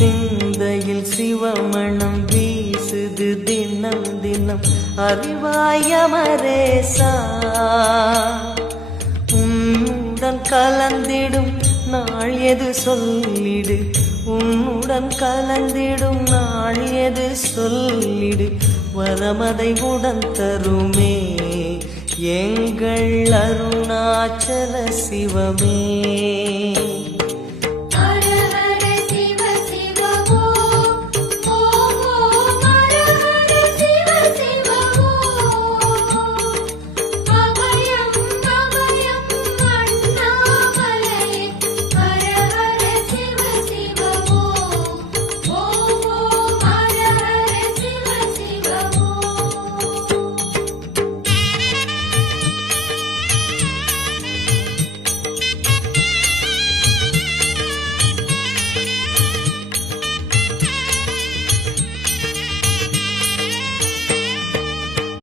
சிந்தையில் சிவமணம் வீசுது தினம் தினம் அறிவாயமரேசா உன்னுடன் கலந்திடும் நாள் எது சொல்லிடு உன்னுடன் கலந்திடும் நாள் எது சொல்லிடு வரமதை உடன் தருமே எங்கள் அருணாச்சல சிவமே